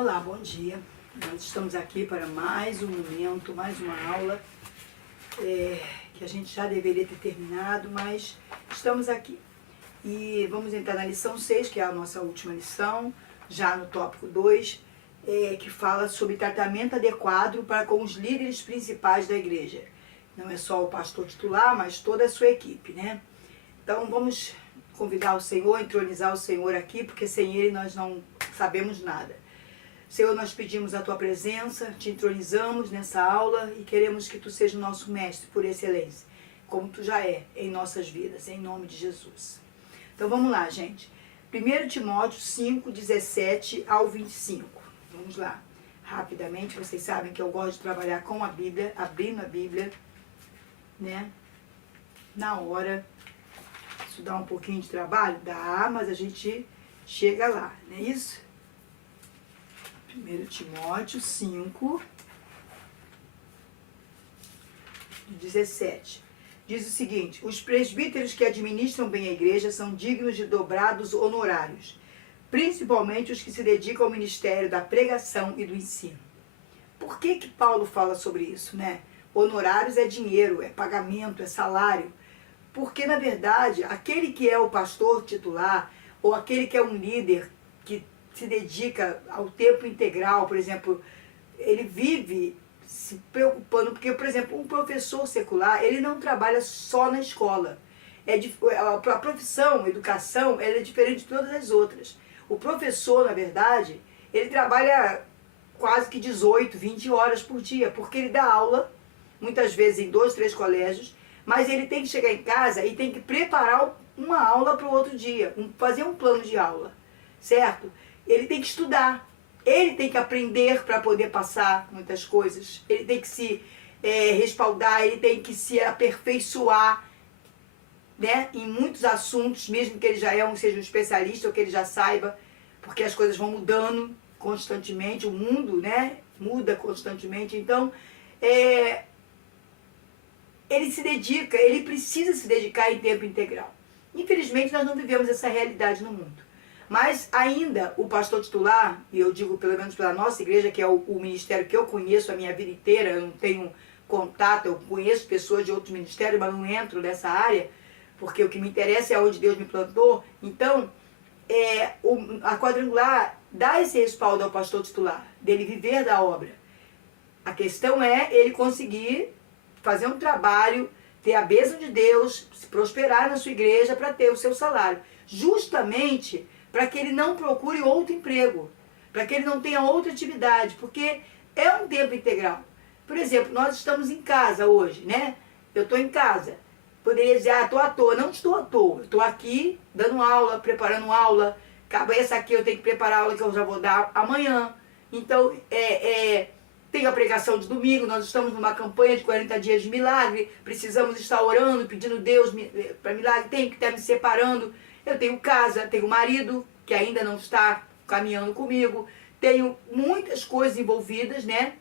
Olá, bom dia. Nós estamos aqui para mais um momento, mais uma aula que a gente já deveria ter terminado, mas estamos aqui. E vamos entrar na lição 6, que é a nossa última lição, já no tópico 2, que fala sobre tratamento adequado para com os líderes principais da igreja. Não é só o pastor titular, mas toda a sua equipe, né? Então vamos convidar o Senhor, entronizar o Senhor aqui, porque sem Ele nós não sabemos nada. Senhor, nós pedimos a Tua presença, te entronizamos nessa aula e queremos que Tu seja o nosso mestre por excelência, como Tu já é em nossas vidas, em nome de Jesus. Então vamos lá, gente. 1 Timóteo 5, 17 ao 25. Vamos lá. Rapidamente, vocês sabem que eu gosto de trabalhar com a Bíblia, abrindo a Bíblia, né? Na hora. Isso dá um pouquinho de trabalho? Dá, mas a gente chega lá, não é isso? 1 Timóteo 5, 17. Diz o seguinte: os presbíteros que administram bem a igreja são dignos de dobrados honorários, principalmente os que se dedicam ao ministério da pregação e do ensino. Por que Paulo fala sobre isso, né? Honorários é dinheiro, é pagamento, é salário. Porque, na verdade, aquele que é o pastor titular, ou aquele que é um líder que se dedica ao tempo integral, por exemplo, ele vive se preocupando, porque, por exemplo, um professor secular, ele não trabalha só na escola. A profissão, a educação, ela é diferente de todas as outras. O professor, na verdade, ele trabalha quase que 18, 20 horas por dia, porque ele dá aula, muitas vezes em 2, 3 colégios, mas ele tem que chegar em casa e tem que preparar uma aula para o outro dia, fazer um plano de aula, certo? Ele tem que estudar, ele tem que aprender para poder passar muitas coisas, ele tem que se respaldar, ele tem que se aperfeiçoar, né, em muitos assuntos, mesmo que ele já seja um especialista ou que ele já saiba, porque as coisas vão mudando constantemente, o mundo, né, muda constantemente, então ele se dedica, ele precisa se dedicar em tempo integral. Infelizmente nós não vivemos essa realidade no mundo. Mas ainda o pastor titular, e eu digo pelo menos pela nossa igreja, que é o ministério que eu conheço a minha vida inteira, eu não tenho contato, eu conheço pessoas de outros ministérios, mas não entro nessa área, porque o que me interessa é onde Deus me plantou. Então, a quadrangular dá esse respaldo ao pastor titular, dele viver da obra. A questão é ele conseguir fazer um trabalho, ter a bênção de Deus, se prosperar na sua igreja para ter o seu salário. Justamente para que ele não procure outro emprego, para que ele não tenha outra atividade, porque é um tempo integral. Por exemplo, nós estamos em casa hoje, né? Eu estou em casa. Poderia dizer, estou à toa. Não estou à toa. Estou aqui dando aula, preparando aula. Acaba essa aqui, eu tenho que preparar a aula que eu já vou dar amanhã. Então, tem a pregação de domingo, nós estamos numa campanha de 40 dias de milagre, precisamos estar orando, pedindo Deus para milagre, tenho que estar me separando. Eu tenho casa, tenho marido, que ainda não está caminhando comigo, tenho muitas coisas envolvidas, né?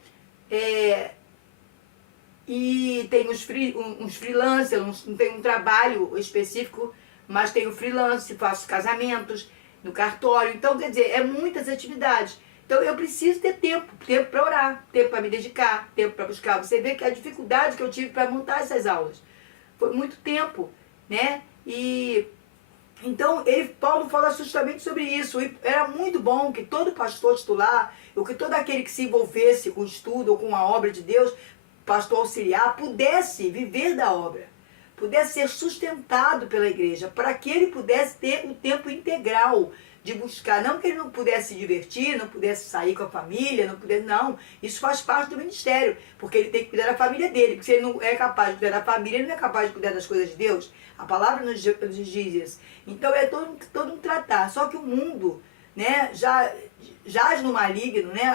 E tenho uns freelancers, não tenho um trabalho específico, mas tenho freelance, faço casamentos no cartório, então quer dizer, muitas atividades. Então eu preciso ter tempo para orar, tempo para me dedicar, tempo para buscar. Você vê que a dificuldade que eu tive para montar essas aulas foi muito tempo, né? E então Paulo fala justamente sobre isso. E era muito bom que todo pastor titular, ou que todo aquele que se envolvesse com o estudo ou com a obra de Deus, pastor auxiliar, pudesse viver da obra, pudesse ser sustentado pela igreja, para que ele pudesse ter o tempo integral de buscar, não que ele não pudesse se divertir, não pudesse sair com a família, não, isso faz parte do ministério, porque ele tem que cuidar da família dele, porque se ele não é capaz de cuidar da família, ele não é capaz de cuidar das coisas de Deus, a palavra nos diz isso. Então é todo um tratar, só que o mundo, né, já jaz no maligno, né,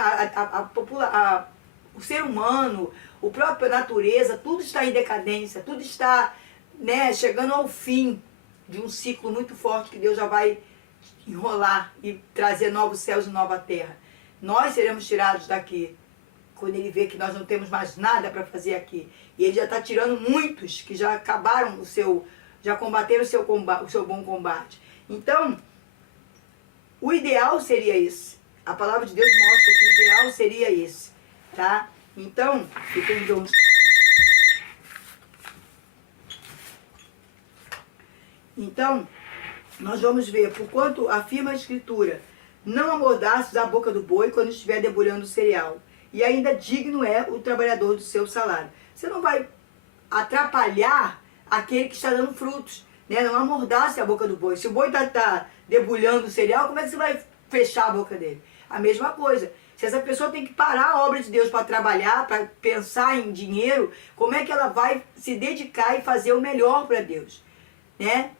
o ser humano, a própria natureza, tudo está em decadência, tudo está, né, chegando ao fim de um ciclo muito forte que Deus já vai enrolar e trazer novos céus e nova terra. Nós seremos tirados daqui quando ele vê que nós não temos mais nada para fazer aqui. E ele já está tirando muitos que já acabaram já combateram o seu bom combate. Então, o ideal seria isso. a palavra de Deus mostra que o ideal seria esse, tá? Então, Então, nós vamos ver, porquanto afirma a Escritura, não amordaças a boca do boi quando estiver debulhando o cereal, e ainda digno é o trabalhador do seu salário. Você não vai atrapalhar aquele que está dando frutos, né? Não amordace a boca do boi. Se o boi tá debulhando o cereal, como é que você vai fechar a boca dele? A mesma coisa. Se essa pessoa tem que parar a obra de Deus para trabalhar, para pensar em dinheiro, como é que ela vai se dedicar e fazer o melhor para Deus, né?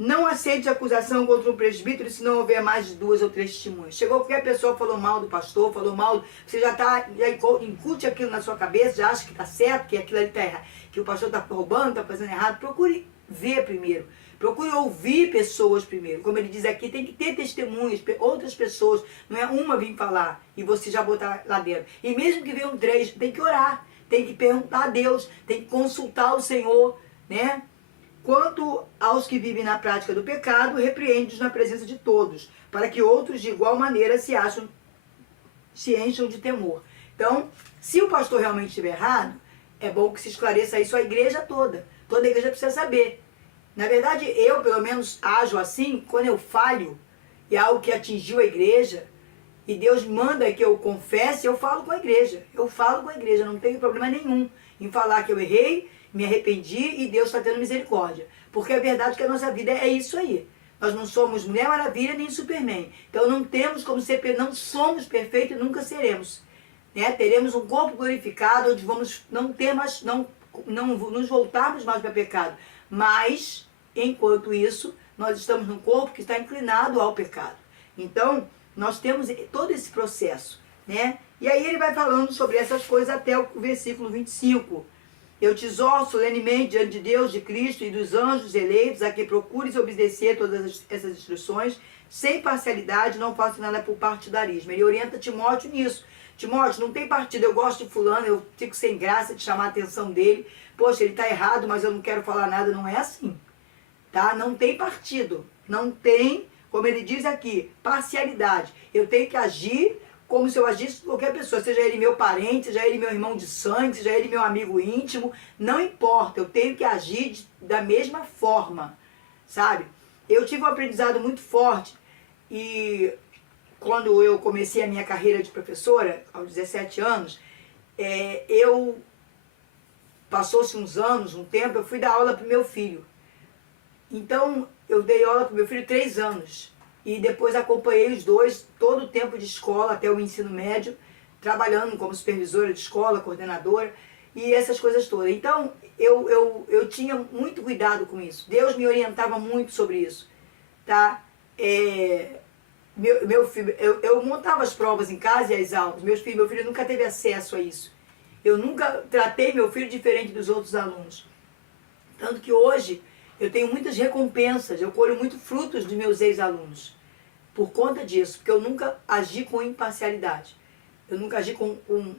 Não aceite acusação contra um presbítero se não houver mais de 2 ou 3 testemunhas. Chegou qualquer pessoa, falou mal do pastor, falou mal, você já incute aquilo na sua cabeça, já acha que está certo, que aquilo ali está errado, que o pastor está roubando, está fazendo errado. Procure ver primeiro. Procure ouvir pessoas primeiro. Como ele diz aqui, tem que ter testemunhas, outras pessoas. Não é uma vir falar e você já botar lá dentro. E mesmo que venham 3, tem que orar, tem que perguntar a Deus, tem que consultar o Senhor, né? Quanto aos que vivem na prática do pecado, repreende-os na presença de todos, para que outros de igual maneira se encham de temor. Então, se o pastor realmente estiver errado, é bom que se esclareça isso a igreja toda. Toda a igreja precisa saber. Na verdade, eu, pelo menos, ajo assim, quando eu falho, e é algo que atingiu a igreja, e Deus manda que eu confesse, eu falo com a igreja. Eu falo com a igreja, não tenho problema nenhum em falar que eu errei, me arrependi e Deus está tendo misericórdia. Porque é verdade que a nossa vida é isso aí. Nós não somos Mulher Maravilha nem Superman. Então não temos como ser, não somos perfeitos e nunca seremos. Né? Teremos um corpo glorificado, onde vamos não ter mais, não nos voltarmos mais para pecado. Mas, enquanto isso, nós estamos num corpo que está inclinado ao pecado. Então, nós temos todo esse processo, né? E aí ele vai falando sobre essas coisas até o versículo 25. Eu te exorto solenemente diante de Deus, de Cristo e dos anjos eleitos, a que procures obedecer todas essas instruções, sem parcialidade, não faço nada por partidarismo. Ele orienta Timóteo nisso. Timóteo, não tem partido, eu gosto de fulano, eu fico sem graça de chamar a atenção dele. Poxa, ele está errado, mas eu não quero falar nada. Não é assim, tá? Não tem partido, não tem, como ele diz aqui, parcialidade. Eu tenho que agir como se eu agisse com qualquer pessoa, seja ele meu parente, seja ele meu irmão de sangue, seja ele meu amigo íntimo, não importa, eu tenho que agir da mesma forma, sabe? Eu tive um aprendizado muito forte e quando eu comecei a minha carreira de professora, aos 17 anos, passou-se uns anos, um tempo, eu fui dar aula para o meu filho. Então, eu dei aula para o meu filho 3 anos. E depois acompanhei os dois todo o tempo de escola, até o ensino médio, trabalhando como supervisora de escola, coordenadora, e essas coisas todas. Então, eu tinha muito cuidado com isso. Deus me orientava muito sobre isso, tá? Meu filho, eu montava as provas em casa e as aulas. Meu filho nunca teve acesso a isso. Eu nunca tratei meu filho diferente dos outros alunos. Tanto que hoje eu tenho muitas recompensas, eu colho muito frutos dos meus ex-alunos. Por conta disso, porque eu nunca agi com imparcialidade. Eu nunca agi com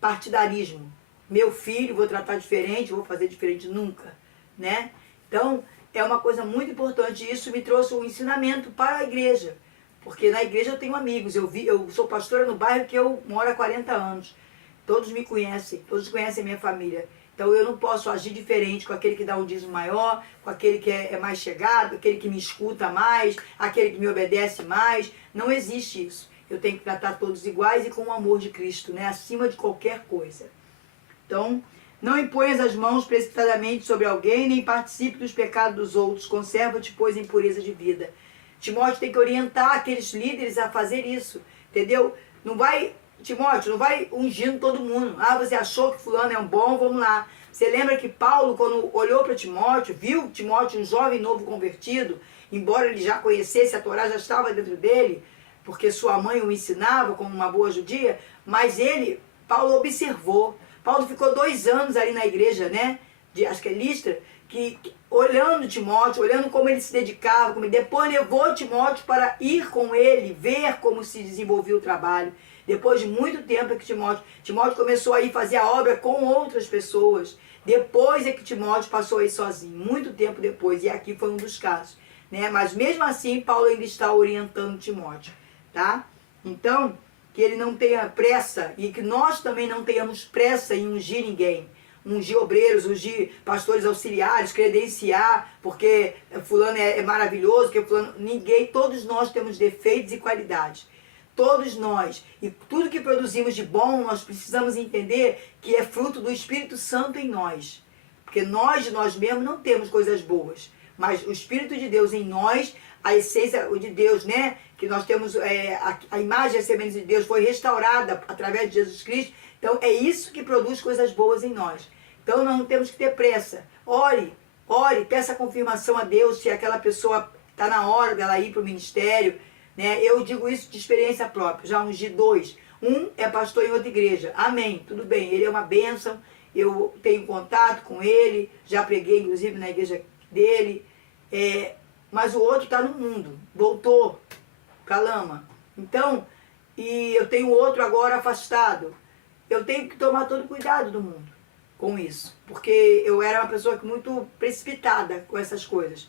partidarismo. Meu filho, vou tratar diferente, vou fazer diferente, nunca, né? Então, é uma coisa muito importante. Isso me trouxe um ensinamento para a igreja. Porque na igreja eu tenho amigos. Eu sou pastora no bairro que eu moro há 40 anos. Todos me conhecem, todos conhecem a minha família. Então eu não posso agir diferente com aquele que dá um dízimo maior, com aquele que é mais chegado, aquele que me escuta mais, aquele que me obedece mais. Não existe isso. Eu tenho que tratar todos iguais e com o amor de Cristo, né? Acima de qualquer coisa. Então, não imponhas as mãos precipitadamente sobre alguém, nem participe dos pecados dos outros. Conserva-te, pois, em pureza de vida. Timóteo tem que orientar aqueles líderes a fazer isso, entendeu? Timóteo, não vai ungindo todo mundo. Ah, você achou que fulano é um bom, vamos lá. Você lembra que Paulo, quando olhou para Timóteo, viu Timóteo, um jovem novo convertido, embora ele já conhecesse, a Torá já estava dentro dele, porque sua mãe o ensinava como uma boa judia, mas Paulo observou. Paulo ficou 2 anos ali na igreja, né? Acho que é Listra, olhando Timóteo, olhando como ele se dedicava, depois levou Timóteo para ir com ele, ver como se desenvolvia o trabalho. Depois de muito tempo é que Timóteo começou a ir fazer a obra com outras pessoas. Depois é que Timóteo passou a ir sozinho, muito tempo depois, e aqui foi um dos casos, né? Mas mesmo assim, Paulo ainda está orientando Timóteo, tá? Então, que ele não tenha pressa e que nós também não tenhamos pressa em ungir ninguém. Ungir obreiros, ungir pastores auxiliares, credenciar, porque fulano é maravilhoso, que fulano... Ninguém, todos nós temos defeitos e qualidades. Todos nós. E tudo que produzimos de bom, nós precisamos entender que é fruto do Espírito Santo em nós. Porque nós, de nós mesmos, não temos coisas boas. Mas o Espírito de Deus em nós, a essência de Deus, né? Que nós temos, a imagem e a semelhança de Deus foi restaurada através de Jesus Cristo. Então, é isso que produz coisas boas em nós. Então, nós não temos que ter pressa. Ore, peça confirmação a Deus se aquela pessoa está na hora dela ir para o ministério. Né? Eu digo isso de experiência própria, já ungi 2. Um é pastor em outra igreja. Amém, tudo bem, ele é uma bênção, eu tenho contato com ele, já preguei inclusive na igreja dele, mas o outro está no mundo, voltou para a lama. Então, e eu tenho outro agora afastado. Eu tenho que tomar todo cuidado do mundo com isso, porque eu era uma pessoa muito precipitada com essas coisas.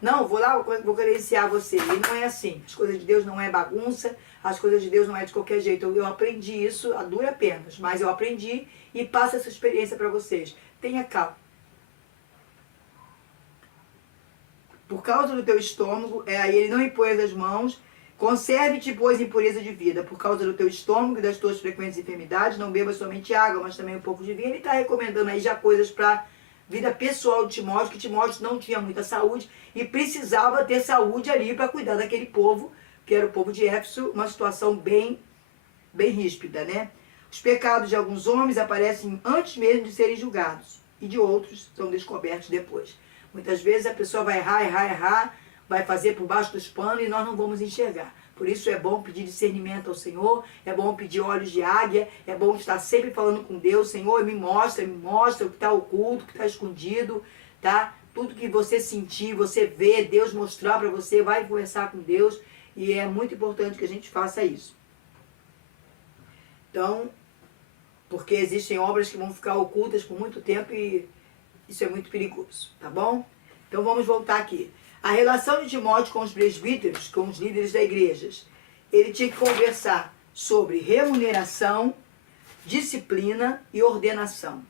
Não, vou lá, vou credenciar você. E não é assim. As coisas de Deus não é bagunça, as coisas de Deus não é de qualquer jeito. Eu aprendi isso a dura penas, mas eu aprendi e passo essa experiência para vocês. Tenha calma. Por causa do teu estômago, aí ele não impõe as mãos, conserve-te, pois, em pureza de vida. Por causa do teu estômago e das tuas frequentes enfermidades, não beba somente água, mas também um pouco de vinho. Ele está recomendando aí já coisas para vida pessoal de Timóteo, que Timóteo não tinha muita saúde e precisava ter saúde ali para cuidar daquele povo, que era o povo de Éfeso, uma situação bem ríspida, né? Os pecados de alguns homens aparecem antes mesmo de serem julgados e de outros são descobertos depois. Muitas vezes a pessoa vai errar, vai fazer por baixo dos panos e nós não vamos enxergar. Por isso é bom pedir discernimento ao Senhor, é bom pedir olhos de águia, é bom estar sempre falando com Deus. Senhor, me mostra o que está oculto, o que está escondido, tá? Tudo que você sentir, você vê, Deus mostrar para você, vai conversar com Deus. E é muito importante que a gente faça isso. Então, porque existem obras que vão ficar ocultas por muito tempo e isso é muito perigoso, tá bom? Então vamos voltar aqui. A relação de Timóteo com os presbíteros, com os líderes da igreja, ele tinha que conversar sobre remuneração, disciplina e ordenação.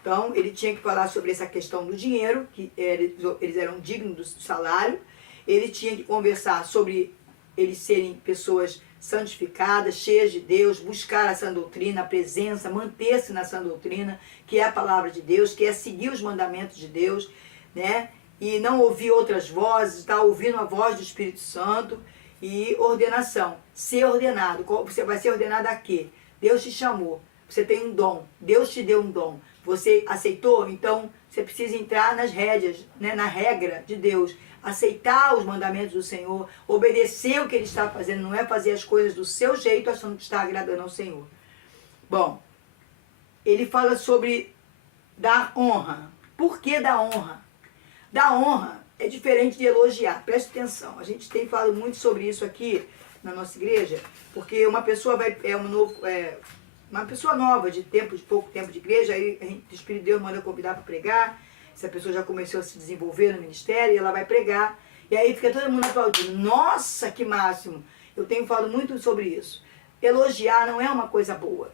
Então, ele tinha que falar sobre essa questão do dinheiro, que eles eram dignos do salário. Ele tinha que conversar sobre eles serem pessoas santificadas, cheias de Deus, buscar a sã doutrina, a presença, manter-se na sã doutrina, que é a palavra de Deus, que é seguir os mandamentos de Deus, né? E não ouvir outras vozes, está ouvindo a voz do Espírito Santo. E ordenação, ser ordenado. Você vai ser ordenado a quê? Deus te chamou, você tem um dom, Deus te deu um dom. Você aceitou? Então você precisa entrar nas rédeas, né, na regra de Deus. Aceitar os mandamentos do Senhor, obedecer o que Ele está fazendo, não é fazer as coisas do seu jeito achando que está agradando ao Senhor. Bom, ele fala sobre dar honra. Por que dar honra? Dar honra é diferente de elogiar, preste atenção. A gente tem falado muito sobre isso aqui na nossa igreja, porque uma pessoa uma pessoa nova, de pouco tempo de igreja, aí o Espírito de Deus manda convidar para pregar, essa pessoa já começou a se desenvolver no ministério, e ela vai pregar, e aí fica todo mundo aplaudindo. Nossa, que máximo! Eu tenho falado muito sobre isso. Elogiar não é uma coisa boa.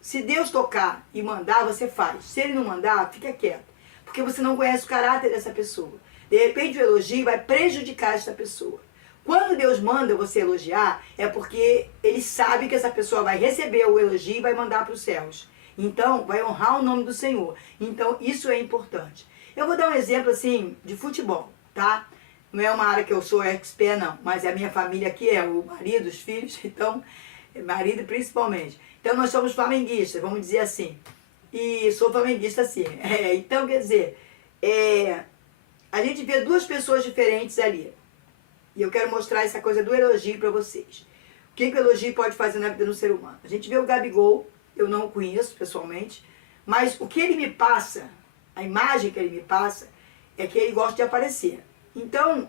Se Deus tocar e mandar, você faz. Se Ele não mandar, fica quieto. Porque você não conhece o caráter dessa pessoa. De repente o elogio vai prejudicar essa pessoa. Quando Deus manda você elogiar, é porque Ele sabe que essa pessoa vai receber o elogio e vai mandar para os céus. Então, vai honrar o nome do Senhor. Então, isso é importante. Eu vou dar um exemplo, assim, de futebol, tá? Não é uma área que eu sou expert, não. Mas a minha família aqui é o marido, os filhos, então, marido principalmente. Então, nós somos flamenguistas, vamos dizer assim. E sou flamenguista, sim. Então, quer dizer, a gente vê duas pessoas diferentes ali. E eu quero mostrar essa coisa do elogio para vocês. O que o elogio pode fazer na vida do ser humano? A gente vê o Gabigol, eu não o conheço pessoalmente, mas o que ele me passa, a imagem que ele me passa, é que ele gosta de aparecer. Então,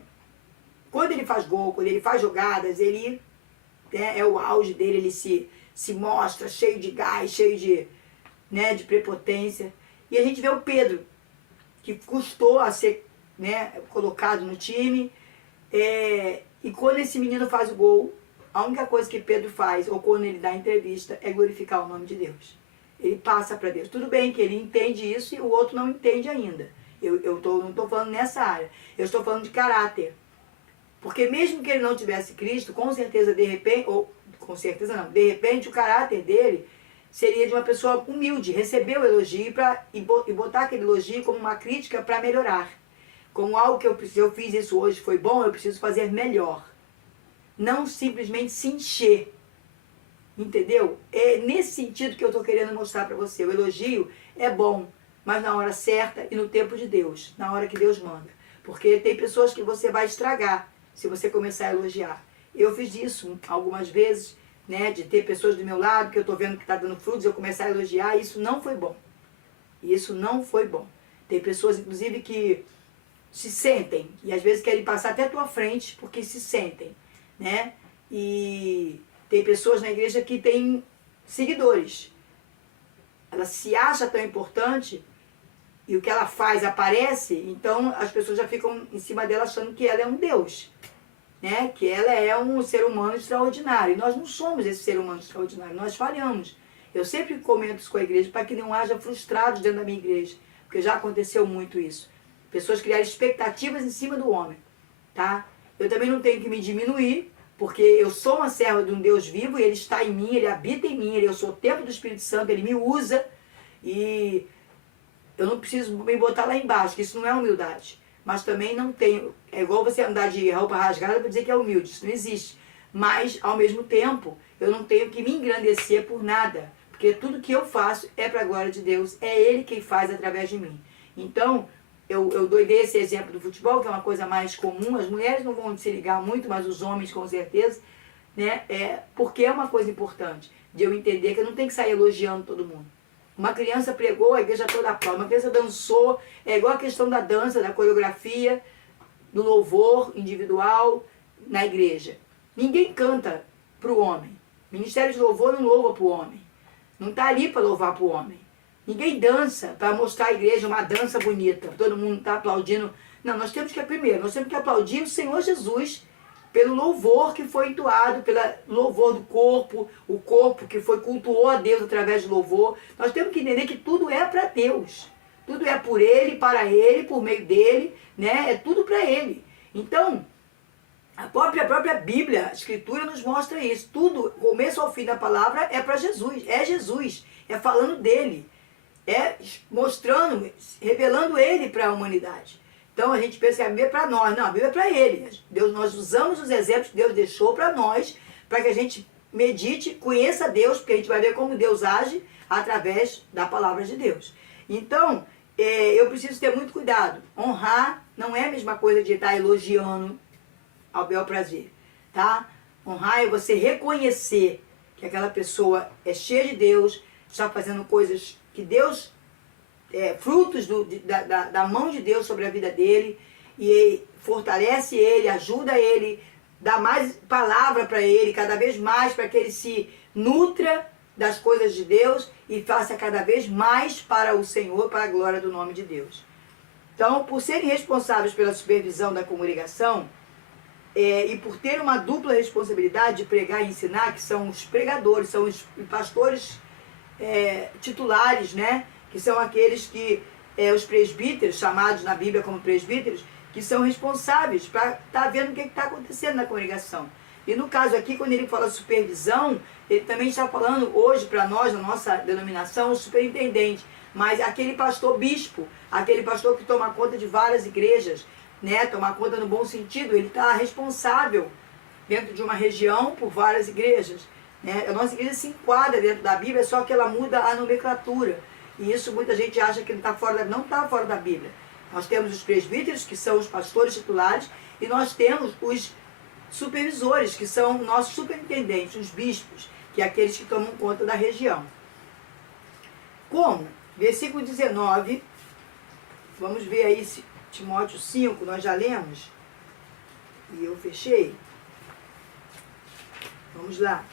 quando ele faz gol, quando ele faz jogadas, ele é o auge dele, ele se mostra cheio de gás, cheio de prepotência. E a gente vê o Pedro, que custou a ser colocado no time, e quando esse menino faz o gol, a única coisa que Pedro faz, ou quando ele dá entrevista, é glorificar o nome de Deus. Ele passa para Deus. Tudo bem que ele entende isso e o outro não entende ainda. Não estou falando nessa área. Eu estou falando de caráter. Porque mesmo que ele não tivesse Cristo, com certeza, de repente, ou com certeza não, de repente o caráter dele seria de uma pessoa humilde, receber o elogio e botar aquele elogio como uma crítica para melhorar. Como algo que eu fiz isso hoje, foi bom, eu preciso fazer melhor. Não simplesmente se encher. Entendeu? É nesse sentido que eu estou querendo mostrar para você. O elogio é bom, mas na hora certa e no tempo de Deus, na hora que Deus manda. Porque tem pessoas que você vai estragar se você começar a elogiar. Eu fiz isso algumas vezes, né, de ter pessoas do meu lado que eu estou vendo que está dando frutos, eu começar a elogiar, e isso não foi bom. Isso não foi bom. Tem pessoas, inclusive, que se sentem, e às vezes querem passar até a tua frente porque se sentem, né? E tem pessoas na igreja que têm seguidores. Ela se acha tão importante e o que ela faz aparece, então as pessoas já ficam em cima dela achando que ela é um Deus, né? Que ela é um ser humano extraordinário. E nós não somos esse ser humano extraordinário, nós falhamos. Eu sempre comento isso com a igreja para que não haja frustrados dentro da minha igreja, porque já aconteceu muito isso. Pessoas criarem expectativas em cima do homem, tá? Eu também não tenho que me diminuir, porque eu sou uma serva de um Deus vivo e Ele está em mim, Ele habita em mim, eu sou o templo do Espírito Santo, Ele me usa e eu não preciso me botar lá embaixo, que isso não é humildade. Mas também não tenho, é igual você andar de roupa rasgada para dizer que é humilde, isso não existe. Mas, ao mesmo tempo, eu não tenho que me engrandecer por nada, porque tudo que eu faço é para a glória de Deus, é Ele quem faz através de mim. Então, eu dou esse exemplo do futebol, que é uma coisa mais comum, as mulheres não vão se ligar muito, mas os homens com certeza, né? Porque é uma coisa importante, de eu entender que eu não tenho que sair elogiando todo mundo. Uma criança pregou, a igreja toda aplaude, uma criança dançou, é igual a questão da dança, da coreografia, do louvor individual na igreja. Ninguém canta para o homem. O Ministério de Louvor não louva para o homem. Não está ali para louvar para o homem. Ninguém dança para mostrar à igreja uma dança bonita. Todo mundo está aplaudindo. Não, nós temos que, primeiro, nós temos que aplaudir o Senhor Jesus pelo louvor que foi entoado, pelo louvor do corpo, o corpo que cultuou a Deus através do louvor. Nós temos que entender que tudo é para Deus. Tudo é por Ele, para Ele, por meio dEle, né? É tudo para Ele. Então, a própria Bíblia, a Escritura nos mostra isso. Tudo, começo ao fim da palavra, é para Jesus. É Jesus. É falando dEle. É mostrando, revelando Ele para a humanidade. Então a gente pensa que a Bíblia é para nós. Não, a Bíblia é para Ele. Nós usamos os exemplos que Deus deixou para nós, para que a gente medite, conheça Deus, porque a gente vai ver como Deus age através da palavra de Deus. Então, eu preciso ter muito cuidado. Honrar não é a mesma coisa de estar elogiando ao bel prazer, tá? Honrar é você reconhecer que aquela pessoa é cheia de Deus, está fazendo coisas que Deus, frutos da mão de Deus sobre a vida dele, e fortalece ele, ajuda ele, dá mais palavra para ele, cada vez mais, para que ele se nutra das coisas de Deus e faça cada vez mais para o Senhor, para a glória do nome de Deus. Então, por serem responsáveis pela supervisão da congregação, e por ter uma dupla responsabilidade de pregar e ensinar, que são os pregadores, são os pastores titulares, né? Que são aqueles que, os presbíteros, chamados na Bíblia como presbíteros, que são responsáveis para estar vendo o que está acontecendo na congregação. E no caso aqui, quando ele fala supervisão, ele também está falando hoje para nós, na nossa denominação, o superintendente, mas aquele pastor bispo, aquele pastor que toma conta de várias igrejas, né? Tomar conta no bom sentido, ele está responsável dentro de uma região por várias igrejas. Né? A nossa igreja se enquadra dentro da Bíblia, só que ela muda a nomenclatura. E isso muita gente acha que não está fora da Bíblia. Nós temos os presbíteros, que são os pastores titulares, e nós temos os supervisores, que são nossos superintendentes, os bispos, que é aqueles que tomam conta da região. Como? Versículo 19, vamos ver aí Timóteo 5, nós já lemos, e eu fechei. Vamos lá.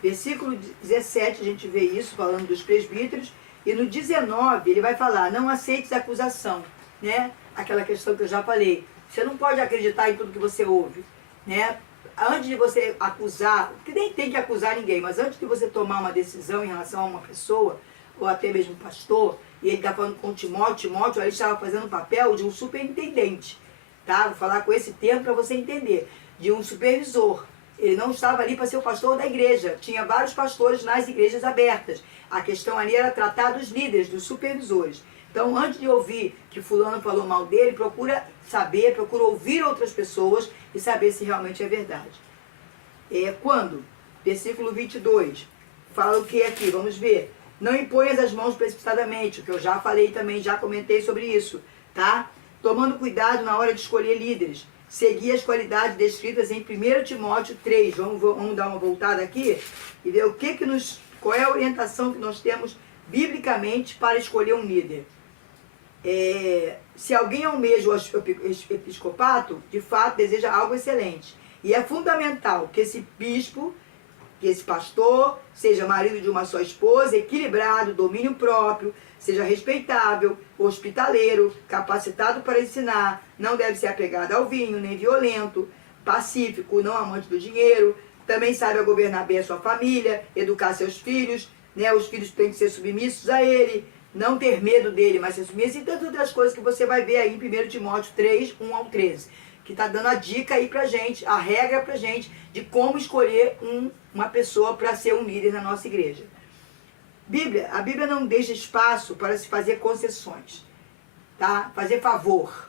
Versículo 17, a gente vê isso, falando dos presbíteros, e no 19 ele vai falar, não aceites acusação, né? Aquela questão que eu já falei. Você não pode acreditar em tudo que você ouve, né? antes de você acusar, que nem tem que acusar ninguém, mas antes de você tomar uma decisão em relação a uma pessoa, ou até mesmo um pastor, e ele está falando com Timóteo, ele estava fazendo o papel de um superintendente, tá? Vou falar com esse termo para você entender, de um supervisor. Ele não estava ali para ser o pastor da igreja, tinha vários pastores nas igrejas abertas. A questão ali era tratar dos líderes, dos supervisores. Então, antes de ouvir que fulano falou mal dele, procura saber, procura ouvir outras pessoas e saber se realmente é verdade. Quando? Versículo 22. Fala o que aqui? Vamos ver. Não imponhas as mãos precipitadamente, o que eu já falei também, já comentei sobre isso, tá? Tomando cuidado na hora de escolher líderes. Seguir as qualidades descritas em 1 Timóteo 3. Vamos dar uma voltada aqui e ver qual é a orientação que nós temos biblicamente para escolher um líder. Se alguém almeja o episcopato, de fato deseja algo excelente. E é fundamental que esse bispo, que esse pastor, seja marido de uma só esposa, equilibrado, domínio próprio, seja respeitável, hospitaleiro, capacitado para ensinar, não deve ser apegado ao vinho, nem violento, pacífico, não amante do dinheiro, também saiba governar bem a sua família, educar seus filhos, né? Os filhos têm que ser submissos a ele, não ter medo dele, mas ser submisso, e tantas outras coisas que você vai ver aí em 1 Timóteo 3, 1 ao 13, que está dando a dica aí pra gente, a regra pra gente de como escolher uma pessoa para ser um líder na nossa igreja. A Bíblia não deixa espaço para se fazer concessões, tá? Fazer favor.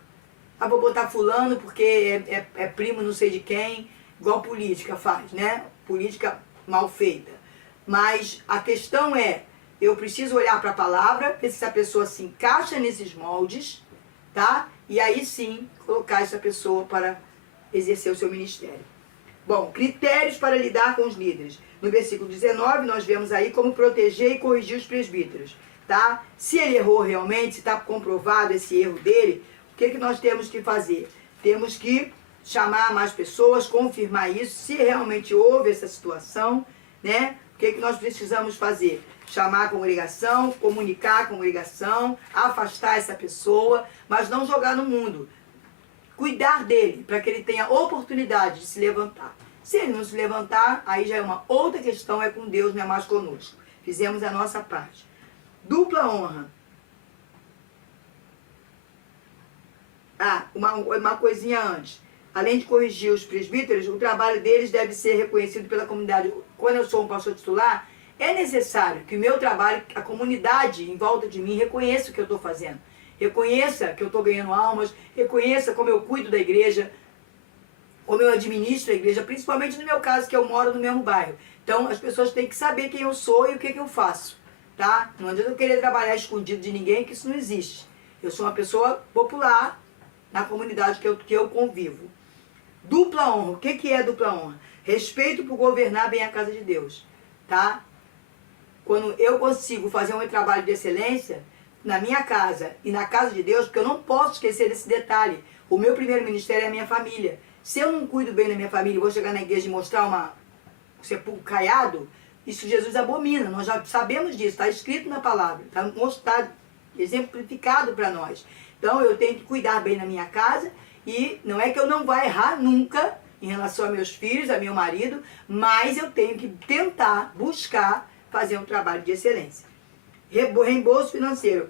Vou botar fulano porque é primo não sei de quem, igual política faz, né? Política mal feita. Mas a questão eu preciso olhar para a palavra, ver se essa pessoa se encaixa nesses moldes, tá? E aí sim, colocar essa pessoa para exercer o seu ministério. Bom, critérios para lidar com os líderes. No versículo 19, nós vemos aí como proteger e corrigir os presbíteros, tá? Se ele errou realmente, se está comprovado esse erro dele, o que nós temos que fazer? Temos que chamar mais pessoas, confirmar isso, se realmente houve essa situação, né? O que nós precisamos fazer? Chamar a congregação, comunicar a congregação, afastar essa pessoa, mas não jogar no mundo. Cuidar dele, para que ele tenha oportunidade de se levantar. Se ele não se levantar, aí já é uma outra questão, é com Deus, não é mais conosco. Fizemos a nossa parte. Dupla honra. Uma coisinha antes. Além de corrigir os presbíteros, o trabalho deles deve ser reconhecido pela comunidade. Quando eu sou um pastor titular, é necessário que o meu trabalho, a comunidade em volta de mim, reconheça o que eu estou fazendo. Reconheça que eu estou ganhando almas, reconheça como eu cuido da igreja, como eu administro a igreja, principalmente no meu caso, que eu moro no mesmo bairro. Então, as pessoas têm que saber quem eu sou e o que eu faço, tá? Não adianta eu querer trabalhar escondido de ninguém, que isso não existe. Eu sou uma pessoa popular na comunidade que eu convivo. Dupla honra. O que é dupla honra? Respeito por governar bem a casa de Deus, tá? Quando eu consigo fazer um trabalho de excelência na minha casa e na casa de Deus, porque eu não posso esquecer desse detalhe. O meu primeiro ministério é a minha família. Se eu não cuido bem da minha família e vou chegar na igreja e mostrar um sepulcro caiado, isso Jesus abomina. Nós já sabemos disso, está escrito na palavra, está mostrado, exemplificado para nós. Então eu tenho que cuidar bem da minha casa e não é que eu não vá errar nunca em relação a meus filhos, a meu marido, mas eu tenho que tentar, buscar fazer um trabalho de excelência. Reembolso financeiro.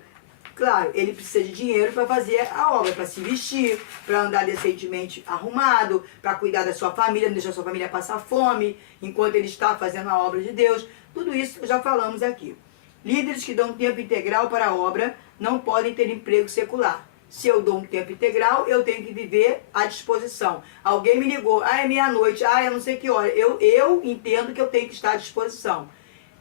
Claro, ele precisa de dinheiro para fazer a obra, para se vestir, para andar decentemente arrumado, para cuidar da sua família, não deixar a sua família passar fome, enquanto ele está fazendo a obra de Deus. Tudo isso já falamos aqui. Líderes que dão tempo integral para a obra não podem ter emprego secular. Se eu dou um tempo integral, eu tenho que viver à disposição. Alguém me ligou, é meia-noite, eu não sei que hora. Eu entendo que eu tenho que estar à disposição.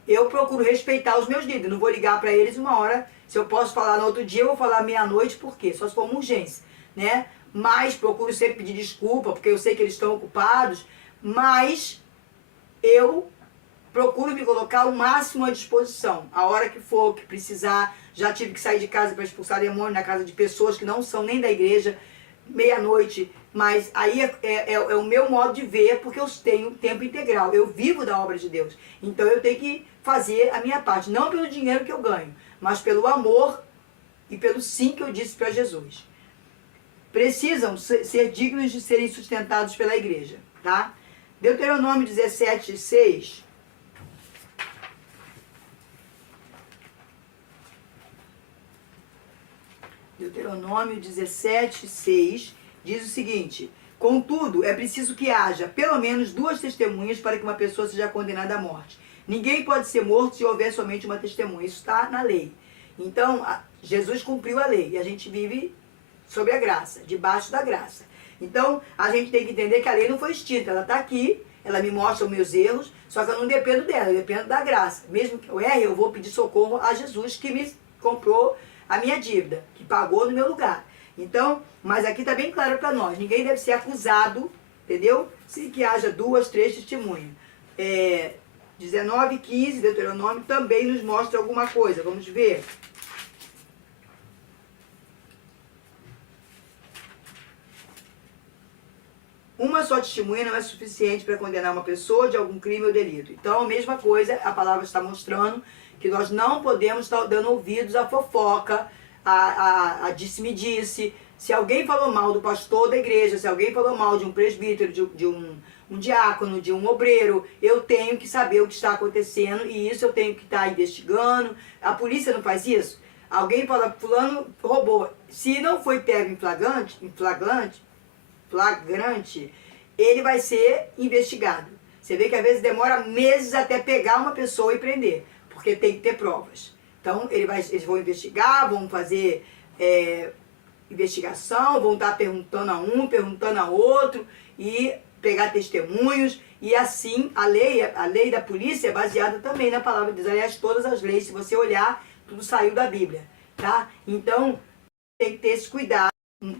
Eu procuro respeitar os meus líderes, não vou ligar para eles uma hora. Se eu posso falar no outro dia, eu vou falar meia-noite, por quê? Só se for uma urgência, né? Mas procuro sempre pedir desculpa, porque eu sei que eles estão ocupados, mas eu procuro me colocar o máximo à disposição. A hora que for, que precisar. Já tive que sair de casa para expulsar demônio na casa de pessoas que não são nem da igreja, meia-noite. Mas aí é o meu modo de ver, porque eu tenho tempo integral. Eu vivo da obra de Deus. Então eu tenho que fazer a minha parte. Não pelo dinheiro que eu ganho, mas pelo amor e pelo sim que eu disse para Jesus. Precisam ser dignos de serem sustentados pela igreja, tá? Deuteronômio 17, 6. Deuteronômio 17, 6 diz o seguinte: contudo, é preciso que haja pelo menos 2 testemunhas para que uma pessoa seja condenada à morte. Ninguém pode ser morto se houver somente uma testemunha. Isso está na lei. Então, Jesus cumpriu a lei e a gente vive sob a graça, debaixo da graça. Então, a gente tem que entender que a lei não foi extinta. Ela está aqui, ela me mostra os meus erros, só que eu não dependo dela, eu dependo da graça. Mesmo que eu erre, eu vou pedir socorro a Jesus que me comprou a minha dívida, que pagou no meu lugar. Então, mas aqui está bem claro para nós, ninguém deve ser acusado, entendeu? Se que haja 2, 3 testemunhas. 19, 15, Deuteronômio também nos mostra alguma coisa, vamos ver. Uma só testemunha não é suficiente para condenar uma pessoa de algum crime ou delito. Então, a mesma coisa, a palavra está mostrando que nós não podemos estar dando ouvidos à fofoca, a disse-me-disse. Se alguém falou mal do pastor da igreja, se alguém falou mal de um presbítero, de um diácono, de um obreiro, eu tenho que saber o que está acontecendo e isso eu tenho que estar investigando. A polícia não faz isso? Alguém fala, fulano roubou. Se não foi pego em flagrante, ele vai ser investigado. Você vê que às vezes demora meses até pegar uma pessoa e prender, porque tem que ter provas. Então, eles vão investigar, vão fazer investigação, vão estar perguntando a um, perguntando a outro, e pegar testemunhos, e assim a lei da polícia é baseada também na palavra de Deus. Aliás, todas as leis, se você olhar, tudo saiu da Bíblia, tá? Então, tem que ter esse cuidado,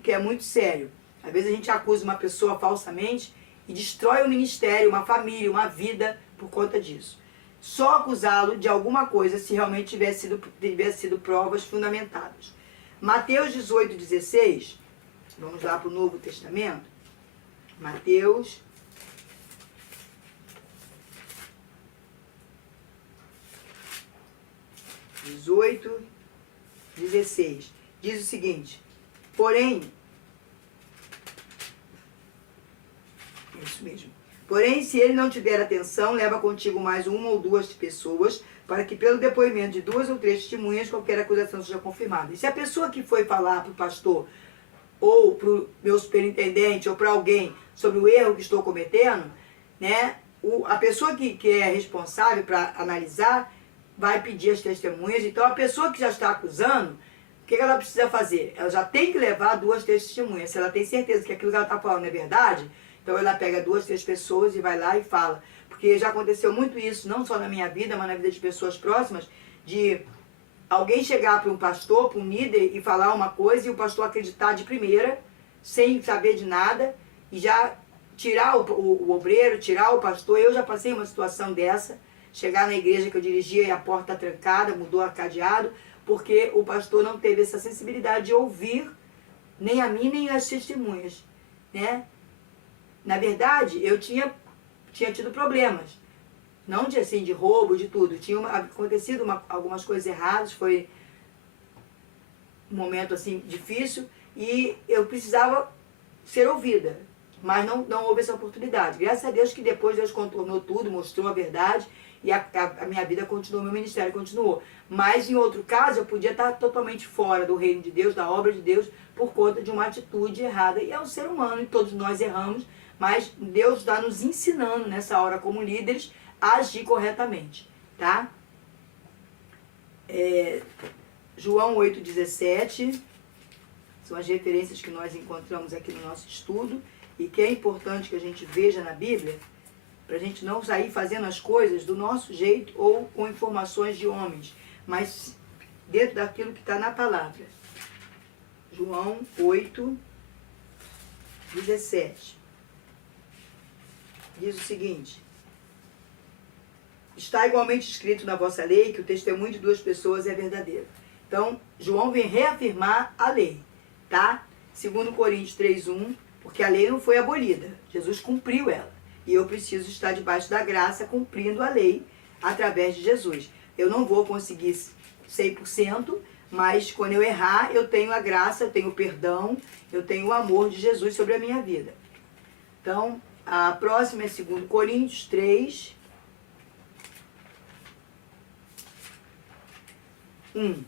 que é muito sério. Às vezes a gente acusa uma pessoa falsamente e destrói um ministério, uma família, uma vida por conta disso. Só acusá-lo de alguma coisa se realmente tivesse sido provas fundamentadas. Mateus 18, 16, vamos lá para o Novo Testamento. Mateus 18, 16, diz o seguinte: porém, isso mesmo. Porém, se ele não tiver atenção, leva contigo mais 1 ou 2 pessoas, para que pelo depoimento de 2 ou 3 testemunhas, qualquer acusação seja confirmada. E se a pessoa que foi falar para o pastor, ou para o meu superintendente, ou para alguém, sobre o erro que estou cometendo, né, a pessoa que é responsável para analisar, vai pedir as testemunhas. Então, a pessoa que já está acusando, o que ela precisa fazer? Ela já tem que levar 2, 3 testemunhas. Se ela tem certeza que aquilo que ela está falando é verdade, então ela pega 2, 3 pessoas e vai lá e fala. Porque já aconteceu muito isso, não só na minha vida, mas na vida de pessoas próximas, de alguém chegar para um pastor, para um líder, e falar uma coisa e o pastor acreditar de primeira, sem saber de nada, e já tirar o obreiro, tirar o pastor. Eu já passei uma situação dessa, chegar na igreja que eu dirigia e a porta está trancada, mudou a cadeado, porque o pastor não teve essa sensibilidade de ouvir nem a mim, nem as testemunhas, né? Na verdade, eu tinha tido problemas. Não de, assim, de roubo, de tudo. Tinha acontecido algumas coisas erradas, foi um momento assim difícil e eu precisava ser ouvida. Mas não houve essa oportunidade. Graças a Deus que depois Deus contornou tudo, mostrou a verdade e a minha vida continuou, meu ministério continuou. Mas em outro caso eu podia estar totalmente fora do reino de Deus, da obra de Deus, por conta de uma atitude errada. E é um ser humano e todos nós erramos. Mas Deus está nos ensinando nessa hora como líderes a agir corretamente, tá? João 8,17 são as referências que nós encontramos aqui no nosso estudo e que é importante que a gente veja na Bíblia para a gente não sair fazendo as coisas do nosso jeito ou com informações de homens, mas dentro daquilo que está na palavra. João 8,17 diz o seguinte: está igualmente escrito na vossa lei que o testemunho de 2 pessoas é verdadeiro. Então, João vem reafirmar a lei, tá? 2 Coríntios 3:1, porque a lei não foi abolida, Jesus cumpriu ela. E eu preciso estar debaixo da graça, cumprindo a lei através de Jesus. Eu não vou conseguir 100%, mas quando eu errar, eu tenho a graça, eu tenho o perdão, eu tenho o amor de Jesus sobre a minha vida. Então, A próxima é 2 Coríntios 3, 1.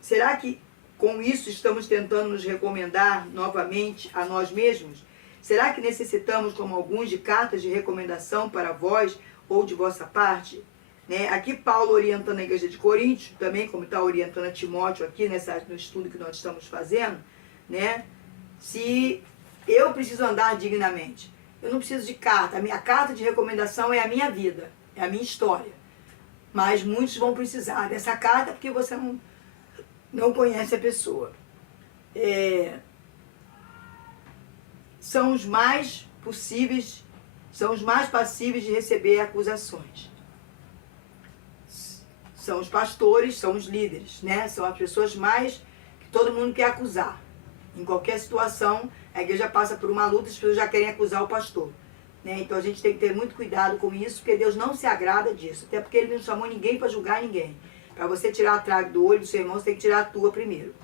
Será que com isso estamos tentando nos recomendar novamente a nós mesmos? Será que necessitamos, como alguns, de cartas de recomendação para vós ou de vossa parte? Né? Aqui Paulo orientando a igreja de Corinto, também como está orientando a Timóteo aqui no estudo que nós estamos fazendo, né? Se eu preciso andar dignamente, eu não preciso de carta. A carta de recomendação é a minha vida, é a minha história. Mas muitos vão precisar dessa carta porque você não conhece a pessoa. São os mais possíveis, são os mais passíveis de receber acusações. São os pastores, são os líderes, né? São as pessoas mais que todo mundo quer acusar. Em qualquer situação, a igreja passa por uma luta e as pessoas já querem acusar o pastor. Né? Então a gente tem que ter muito cuidado com isso, porque Deus não se agrada disso. Até porque Ele não chamou ninguém para julgar ninguém. Para você tirar a traga do olho do seu irmão, você tem que tirar a tua primeiro.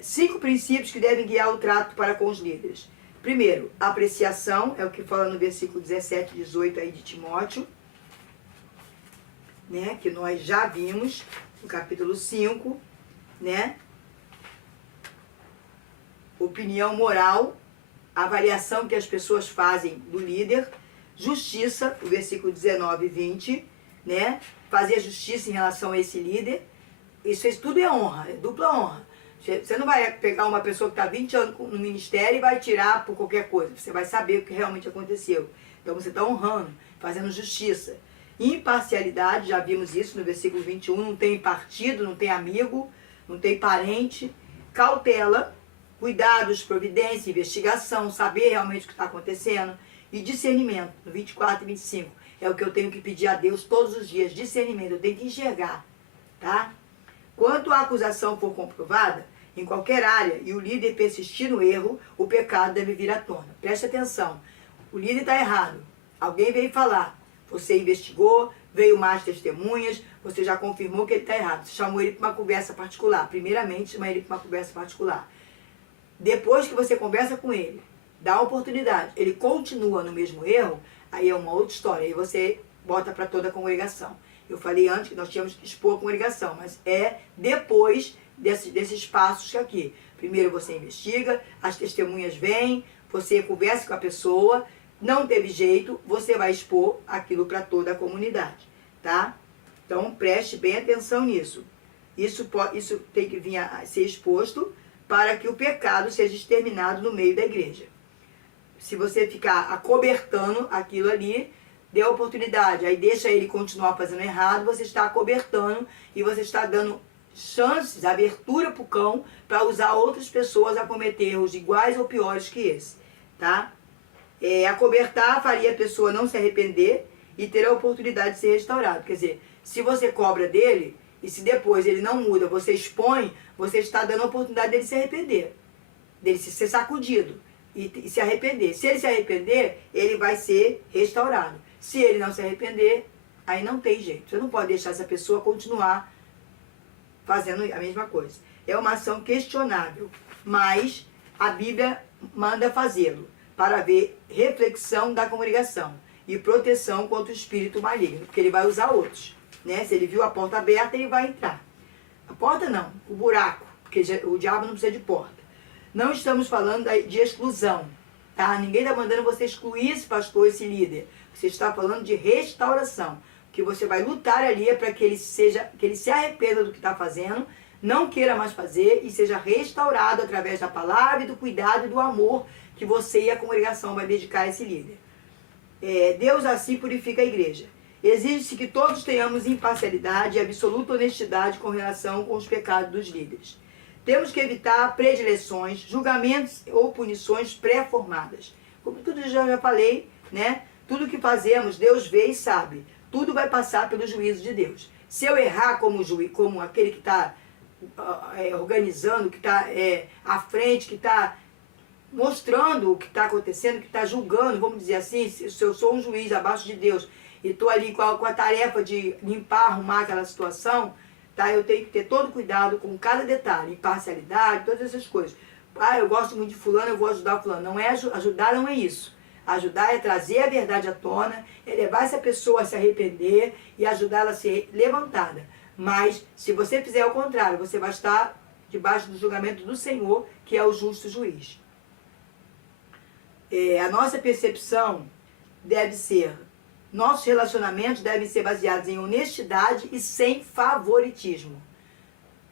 5 princípios que devem guiar o trato para com os líderes. Primeiro, apreciação, é o que fala no versículo 17 e 18 aí de Timóteo, né, que nós já vimos no capítulo 5, né? Opinião moral, avaliação que as pessoas fazem do líder, justiça, o versículo 19 e 20, né? Fazer justiça em relação a esse líder. Isso tudo é honra, é dupla honra. Você não vai pegar uma pessoa que está 20 anos no ministério e vai tirar por qualquer coisa. Você vai saber o que realmente aconteceu. Então você está honrando, fazendo justiça. Imparcialidade, já vimos isso no versículo 21, não tem partido, não tem amigo, não tem parente. Cautela, cuidados, providência, investigação, saber realmente o que está acontecendo. E discernimento, no 24 e 25. É o que eu tenho que pedir a Deus todos os dias, discernimento, eu tenho que enxergar, tá? Quanto a acusação for comprovada, em qualquer área, e o líder persistir no erro, o pecado deve vir à tona. Preste atenção, o líder está errado, alguém veio falar, você investigou, veio mais testemunhas, você já confirmou que ele está errado, você chamou ele para uma conversa particular, primeiramente chama ele para uma conversa particular. Depois que você conversa com ele, dá a oportunidade, ele continua no mesmo erro, aí é uma outra história, aí você bota para toda a congregação. Eu falei antes que nós tínhamos que expor a congregação, mas é depois desses passos aqui. Primeiro você investiga, as testemunhas vêm, você conversa com a pessoa, não teve jeito, você vai expor aquilo para toda a comunidade, tá? Então preste bem atenção nisso. Isso tem que vir a ser exposto para que o pecado seja exterminado no meio da igreja. Se você ficar acobertando aquilo ali, dê a oportunidade, aí deixa ele continuar fazendo errado, você está acobertando e você está dando chances, abertura para o cão, para usar outras pessoas a cometer erros iguais ou piores que esse, tá? Acobertar faria a pessoa não se arrepender e ter a oportunidade de ser restaurado. Quer dizer, se você cobra dele e se depois ele não muda, você expõe, você está dando a oportunidade dele se arrepender, dele ser sacudido e se arrepender. Se ele se arrepender, ele vai ser restaurado. Se ele não se arrepender, aí não tem jeito. Você não pode deixar essa pessoa continuar fazendo a mesma coisa. É uma ação questionável, mas a Bíblia manda fazê-lo para haver reflexão da congregação e proteção contra o espírito maligno, porque ele vai usar outros, né? Se ele viu a porta aberta, ele vai entrar. A porta não, o buraco, porque o diabo não precisa de porta. Não estamos falando de exclusão, tá? Ninguém está mandando você excluir esse pastor, esse líder. Você está falando de restauração, que você vai lutar ali para que ele se arrependa do que está fazendo, não queira mais fazer e seja restaurado através da palavra e do cuidado e do amor que você e a congregação vai dedicar a esse líder. Deus assim purifica a igreja. Exige-se que todos tenhamos imparcialidade e absoluta honestidade com relação com os pecados dos líderes. Temos que evitar predileções, julgamentos ou punições pré-formadas. Como tudo eu já falei, né? Tudo que fazemos, Deus vê e sabe. Tudo vai passar pelo juízo de Deus. Se eu errar como aquele que está organizando, que está à frente, que está mostrando o que está acontecendo, que está julgando, vamos dizer assim, se eu sou um juiz abaixo de Deus e estou ali com a tarefa de limpar, arrumar aquela situação, tá? Eu tenho que ter todo cuidado com cada detalhe, imparcialidade, todas essas coisas. Eu gosto muito de fulano, eu vou ajudar fulano. Ajudar não é isso. Ajudar é trazer a verdade à tona, é levar essa pessoa a se arrepender e ajudá-la a ser levantada. Mas, se você fizer ao contrário, você vai estar debaixo do julgamento do Senhor, que é o justo juiz. A nossa percepção deve ser, nossos relacionamentos devem ser baseados em honestidade e sem favoritismo.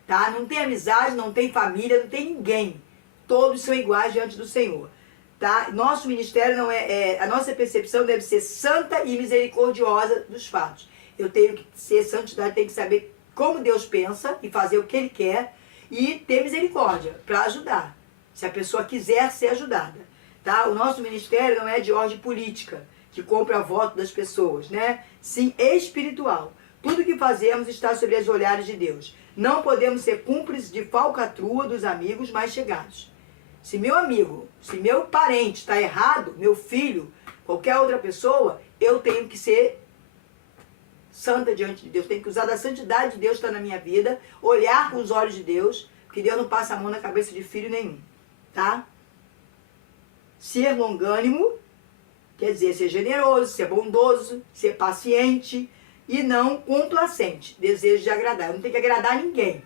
Tá? Não tem amizade, não tem família, não tem ninguém. Todos são iguais diante do Senhor. Tá? Nosso ministério não a nossa percepção deve ser santa e misericordiosa dos fatos. Eu tenho que ser santidade, tenho que saber como Deus pensa e fazer o que Ele quer e ter misericórdia para ajudar, se a pessoa quiser ser ajudada. Tá? O nosso ministério não é de ordem política, que compra voto das pessoas, né? Sim, espiritual. Tudo que fazemos está sob os olhares de Deus. Não podemos ser cúmplices de falcatrua dos amigos mais chegados. Se meu amigo, se meu parente está errado, meu filho, qualquer outra pessoa, eu tenho que ser santa diante de Deus. Tenho que usar da santidade de Deus que está na minha vida, olhar com os olhos de Deus, porque Deus não passa a mão na cabeça de filho nenhum. Tá? Ser longânimo, quer dizer, ser generoso, ser bondoso, ser paciente e não complacente, desejo de agradar. Eu não tenho que agradar ninguém.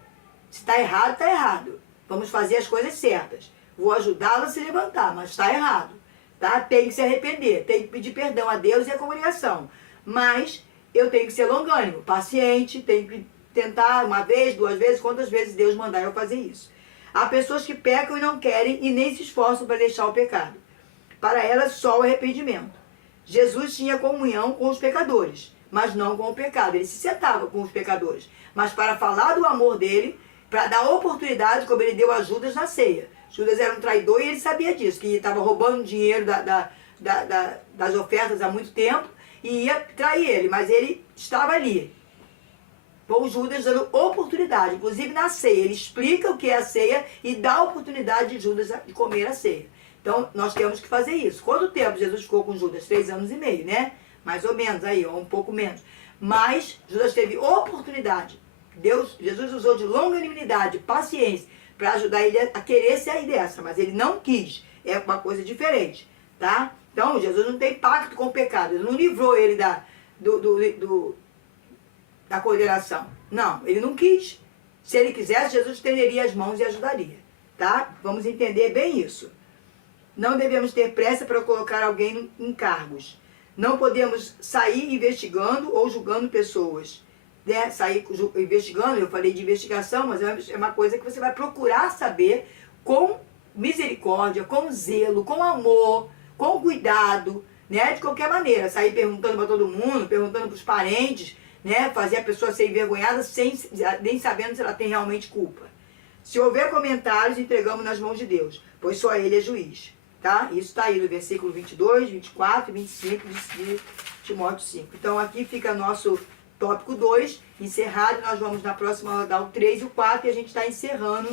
Se está errado, está errado. Vamos fazer as coisas certas. Vou ajudá-lo a se levantar, mas está errado. Tá? Tem que se arrepender, tem que pedir perdão a Deus e à congregação. Mas eu tenho que ser longânimo, paciente, tenho que tentar uma vez, duas vezes, quantas vezes Deus mandar eu fazer isso. Há pessoas que pecam e não querem e nem se esforçam para deixar o pecado. Para elas, só o arrependimento. Jesus tinha comunhão com os pecadores, mas não com o pecado. Ele se sentava com os pecadores. Mas para falar do amor dele, para dar oportunidade, como ele deu a Judas na ceia. Judas era um traidor e ele sabia disso, que estava roubando dinheiro das ofertas há muito tempo e ia trair ele, mas ele estava ali. Com Judas dando oportunidade, inclusive na ceia. Ele explica o que é a ceia e dá a oportunidade de Judas de comer a ceia. Então, nós temos que fazer isso. Quanto tempo Jesus ficou com Judas? 3 anos e meio, né? Mais ou menos aí, ou um pouco menos. Mas Judas teve oportunidade. Jesus usou de longanimidade, paciência, para ajudar ele a querer sair dessa. Mas ele não quis. É uma coisa diferente, tá? Então, Jesus não tem pacto com o pecado. Ele não livrou ele da condenação. Não, ele não quis. Se ele quisesse, Jesus estenderia as mãos e ajudaria, tá? Vamos entender bem isso. Não devemos ter pressa para colocar alguém em cargos. Não podemos sair investigando ou julgando pessoas. Né? Sair investigando, eu falei de investigação, mas é uma coisa que você vai procurar saber com misericórdia, com zelo, com amor, com cuidado, né? De qualquer maneira. Sair perguntando para todo mundo, perguntando para os parentes, né? Fazer a pessoa ser envergonhada nem sabendo se ela tem realmente culpa. Se houver comentários, entregamos nas mãos de Deus, pois só Ele é juiz. Tá? Isso está aí no versículo 22, 24 e 25 de Timóteo 5. Então aqui fica nosso tópico 2, encerrado. Nós vamos na próxima aula dar o 3 e o 4 e a gente está encerrando,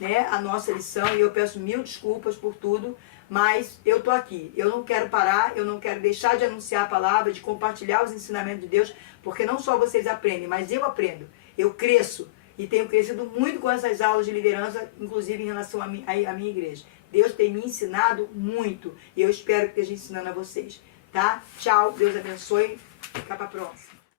né, a nossa lição. E eu peço mil desculpas por tudo, mas eu estou aqui. Eu não quero parar, eu não quero deixar de anunciar a palavra, de compartilhar os ensinamentos de Deus, porque não só vocês aprendem, mas eu aprendo. Eu cresço e tenho crescido muito com essas aulas de liderança, inclusive em relação à minha igreja. Deus tem me ensinado muito e eu espero que esteja ensinando a vocês, tá? Tchau, Deus abençoe, fica para a próxima.